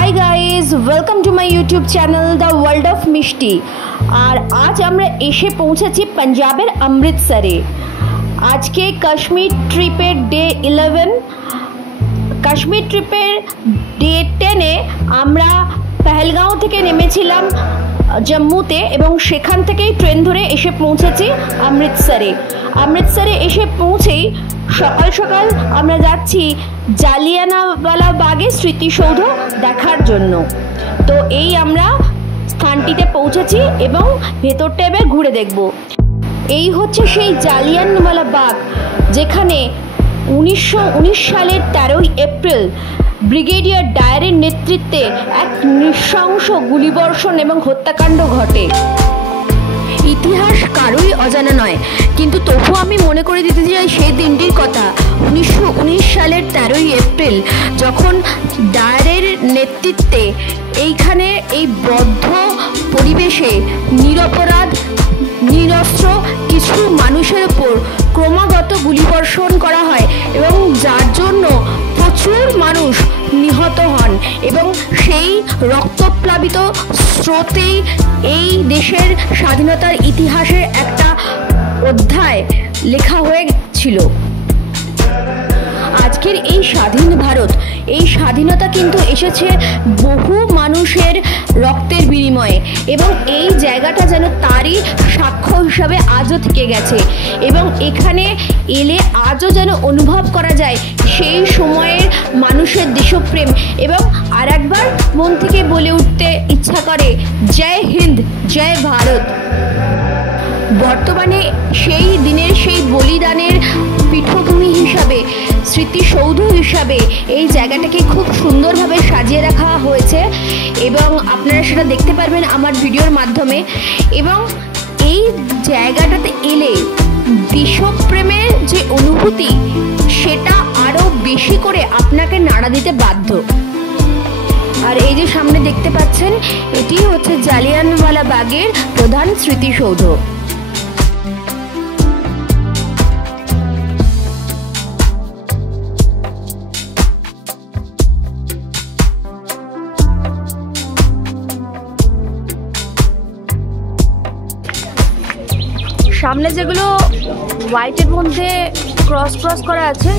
High guys welcome to my YouTube channel the world of Mishti. और आज আমরা এসে পৌঁছেছি पंजाबेर अमृतसरे। आज के कश्मीर ट्रिपेर डे 11 कश्मीर ट्रिपेर डे 10-এ আমরা पहलगाँव থেকে নেমেছিলাম जम्मूते এবং সেখান থেকেই ট্রেন ধরে এসে পৌঁছেছি अमृतसरे এসে পৌঁছেই সকাল সকাল আমরা যাচ্ছি জালিয়ানওয়ালা বাগের স্মৃতিসৌধ দেখার জন্য। তো এই আমরা স্থানটিতে পৌঁছেছি এবং ভেতরটা এবার ঘুরে দেখব। এই হচ্ছে সেই জালিয়ানওয়ালা বাগ যেখানে 1919 সালের 13 এপ্রিল ব্রিগেডিয়ার ডায়ারের নেতৃত্বে এক নৃশংস গুলিবর্ষণ এবং হত্যাকাণ্ড ঘটে। ইতিহাস কারোই অজানা নয়, কিন্তু তবু আমি মনে করে দিতে চাই সেই দিনটির কথা। 1919 সালের 13 এপ্রিল যখন ডায়ারের নেতৃত্বে এইখানে এই বদ্ধ পরিবেশে নিরপরাধ নিরস্ত্র কিছু মানুষের উপর ক্রমাগত গুলিবর্ষণ করা হয় এবং যার জন্য প্রচুর মানুষ নিহত হন এবং সেই রক্তপ্লাবিত স্রোতেই এই দেশের স্বাধীনতার ইতিহাসের একটা অধ্যায় লেখা হয়েছিল। আজকের এই স্বাধীন ভারত, এই স্বাধীনতা কিন্তু এসেছে বহু মানুষের রক্তের বিনিময়ে এবং এই জায়গাটা যেন তারই সাক্ষ্য হিসাবে আজও থেকে গেছে এবং এখানে এলে আজও যেন অনুভব করা যায় সেই সময়ের মানুষের দেশপ্রেম এবং আর একবার মন থেকে বলে উঠতে ইচ্ছা করে জয় হিন্দ জয় ভারত। বর্তমানে সেই দিনের সেই বলিদানের পীঠভূমি হিসাবে স্মৃতিসৌধ হিসাবে এই জায়গাটাকে খুব সুন্দরভাবে সাজিয়ে রাখা হয়েছে এবং আপনারা সেটা দেখতে পারবেন আমার ভিডিওর মাধ্যমে। এবং এই জায়গাটাতে এলে দেশপ্রেমের যে অনুভূতি সেটা আরও বেশি করে আপনাকে নাড়া দিতে বাধ্য। আর এই যে সামনে দেখতে পাচ্ছেন এটি হচ্ছে জালিয়ানওয়ালা বাগের প্রধান স্মৃতিসৌধ। সামনে যেগুলো হোয়াইটের মধ্যে ক্রস করা আছে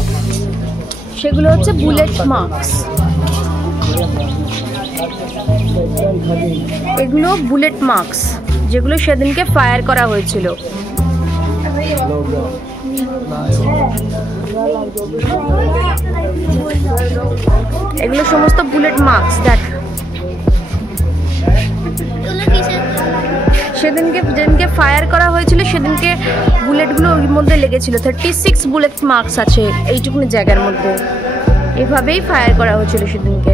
সেগুলো হচ্ছে বুলেট মার্কস। এগুলো বুলেট মার্কস যেগুলো সেদিনকে ফায়ার করা হয়েছিল। এগুলো সমস্ত বুলেট মার্কস। দেখ যেদিনকে ফায়ার করা হয়েছিল সেদিনকে বুলেটগুলো ওর মধ্যে লেগেছিল। 36 বুলেট মার্কস আছে এইটুকুনি জায়গার মধ্যে। এভাবেই ফায়ার করা হয়েছিল সেদিনকে।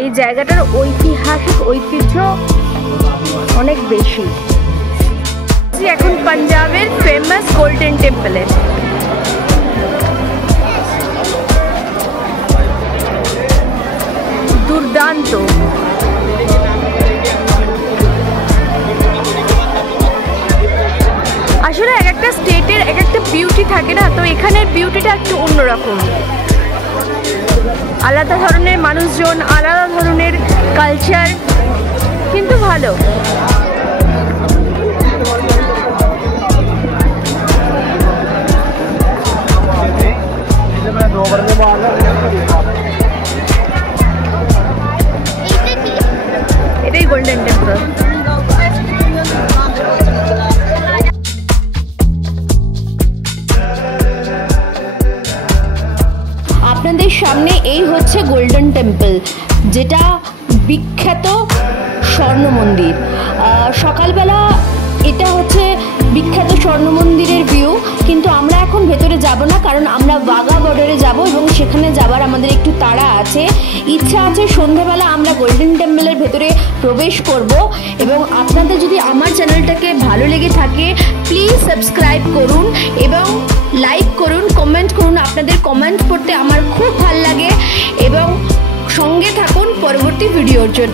এই জায়গাটার ঐতিহাসিক ঐতিহ্য অনেক বেশি। এখন পাঞ্জাবের ফেমাস গোল্ডেন টেম্পলে। দুর্দান্ত। আসলে এক একটা স্টেটের এক একটা বিউটি থাকে না, তো এখানের বিউটিটা একটু অন্যরকম। আলাদা ধরনের মানুষজন, আলাদা ধরনের কালচার, কিন্তু ভালো। এটাই গোল্ডেন টেম্পল। আপনাদের সামনে এই হচ্ছে গোল্ডেন টেম্পল, যেটা বিখ্যাত স্বর্ণ মন্দির। সকালবেলা এটা হচ্ছে বিখ্যাত স্বর্ণ মন্দিরের ভিউ, কিন্তু আমরা এখন ভেতরে যাব না কারণ আমরা বাঘা বর্ডারে যাব এবং সেখানে যাবার আমাদের একটু তাড়া আছে। ইচ্ছা আছে সন্ধ্যাবেলা আমরা গোল্ডেন টেম্পলের ভেতরে প্রবেশ করব। এবং আপনাদের যদি আমার চ্যানেলটাকে ভালো লেগে থাকে প্লিজ সাবস্ক্রাইব করুন এবং লাইক করুন, কমেন্ট করুন। আপনাদের কমেন্ট পড়তে আমার খুব ভালো লাগে এবং সঙ্গে থাকুন পরবর্তী ভিডিওর জন্য।